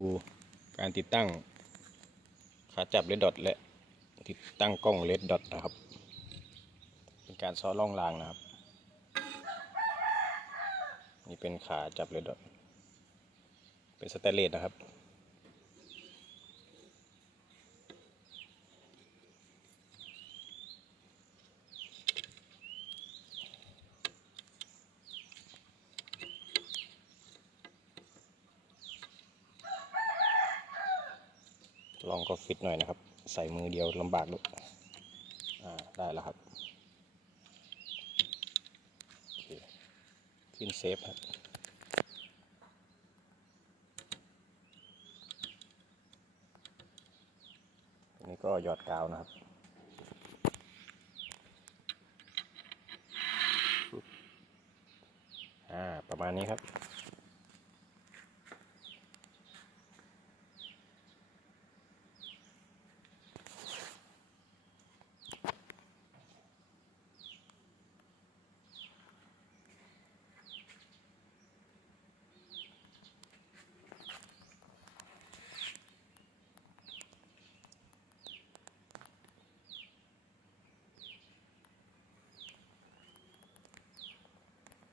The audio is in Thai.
ดูการติดตั้งขาจับเลดดอทและติดตั้งกล้องเลดดอทนะครับ เป็นการซ้อล่องรางนะครับ นี่เป็นขาจับเลดดอทเป็นสแตนเลสนะครับ ลองก็ฟิตหน่อยนะครับ ใส่มือเดียวลำบากด้วยอ่าได้แล้วครับขึ้นเซฟครับอันนี้ก็หยอดกาวนะครับปึ๊บอ่าประมาณนี้ครับ